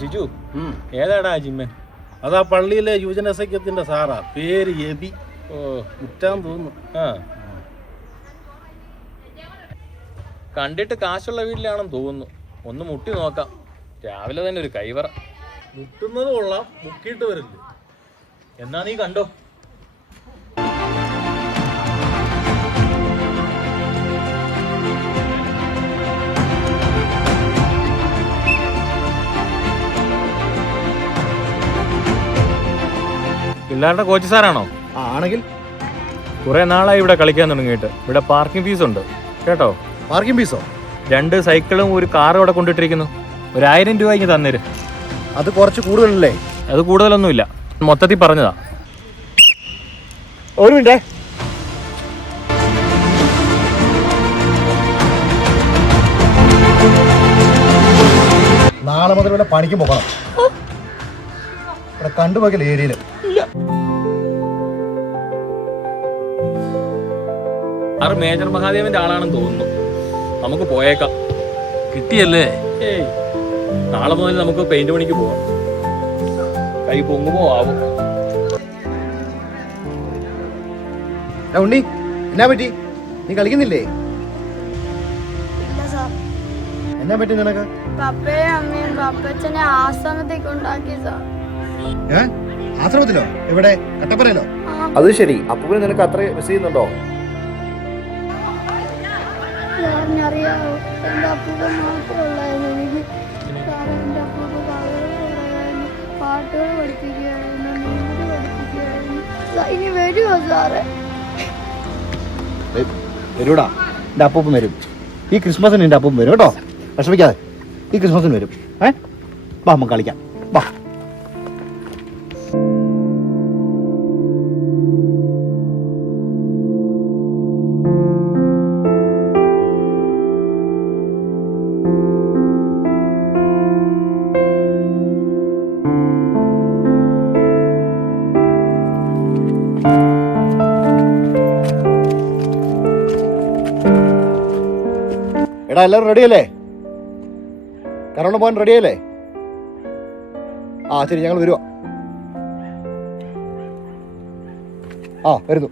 ഷിജു ഏതാടാ ജിമ്മൻ? അതാ പള്ളിയിലെ യുവജന സഖ്യത്തിന്റെ സാറാ, പേര് എബി. ഓ, മുറ്റാൻ തോന്നുന്നു. ആ കണ്ടിട്ട് കാശുള്ള വീട്ടിലാണെന്ന് തോന്നുന്നു. ഒന്ന് മുട്ടി നോക്കാം. രാവിലെ തന്നെ ഒരു കൈവറ. മുട്ടുന്നത് കൊള്ളാം, മുക്കിയിട്ട് വരില്ല. എന്നാ നീ കണ്ടോ. പിള്ളേരുടെ കോച്ച് സാറാണോ? ആണെങ്കിൽ കുറെ നാളായി ഇവിടെ കളിക്കാൻ തുടങ്ങിയിട്ട്. ഇവിടെ പാർക്കിംഗ് ഫീസ് ഉണ്ട് കേട്ടോ. പാർക്കിംഗ് ഫീസോ? 2 സൈക്കിളും ഒരു കാറും ഇവിടെ കൊണ്ടിട്ടിരിക്കുന്നു. 1000 രൂപ ഇങ്ങ് തന്നേര്. അത് കുറച്ച് കൂടുതലല്ലേ? അത് കൂടുതലൊന്നുമില്ല, മൊത്തത്തിൽ പറഞ്ഞതാ. ഒരു മിനിറ്റേ. നാളെ മുതൽ ഇവിടെ പണിക്ക് പോകണം. ഇവിടെ കണ്ടുപോകൽ ഏരിയയില് ആറ് മേജർ മഹാദേവന്റെ ആളാണെന്ന് തോന്നുന്നു. നമുക്ക് പോയേക്കാം. കിട്ടിയല്ലേ? ഏയ്, നാളെ മുതൽ നമുക്ക് പെയിന്റ് പണിക്ക് പോവാം. കൈ പൊങ്ങുമോ ആവും. ഉണ്ണി, എന്നാ പറ്റി? നീ കളിക്കുന്നില്ലേ? എന്നാ പറ്റി നിനക്ക്? പപ്പയും അമ്മയും പപ്പച്ചനെ ആശ്രമത്തേക്ക് ഉണ്ടാക്കി സാർ. ആശ്രമത്തിലോ? എവിടെ? കട്ടപ്പനയിലോ? അത് ശരി. അപ്പൂവിനെ നിനക്ക് അത്ര മിസ് ചെയ്യുന്നുണ്ടോ? സാറിനറിയാവോ, എൻ്റെ അപ്പൂപ്പൻ മാത്രമുള്ളായിരുന്നു എനിക്ക്. സാറ് എൻ്റെ അപ്പൂപ്പ കഥകളായിരുന്നു, പാട്ടുകൾ പഠിപ്പിക്കുകയായിരുന്നു, നീതി പഠിപ്പിക്കുകയായിരുന്നു. ഇനി വരുമോ സാറ്? വരൂടാ, എൻ്റെ അപ്പൂപ്പൻ വരും. ഈ ക്രിസ്മസിന് എൻ്റെ അപ്പൂപ്പൻ വരും കേട്ടോ. വിഷമിക്കാതെ, ഈ ക്രിസ്മസിന് വരും. വാ നമുക്ക് കളിക്കാം, വാ. എടാ, എല്ലാവരും റെഡിയല്ലേ? കരോണ പോകാൻ റെഡിയല്ലേ? ആ ശരി, ഞങ്ങൾ വരുവാ. ആ വരുന്നു.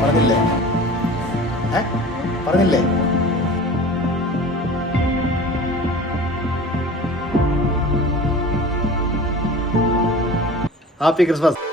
പറഞ്ഞില്ലേ? പറഞ്ഞില്ലേ? Happy Christmas.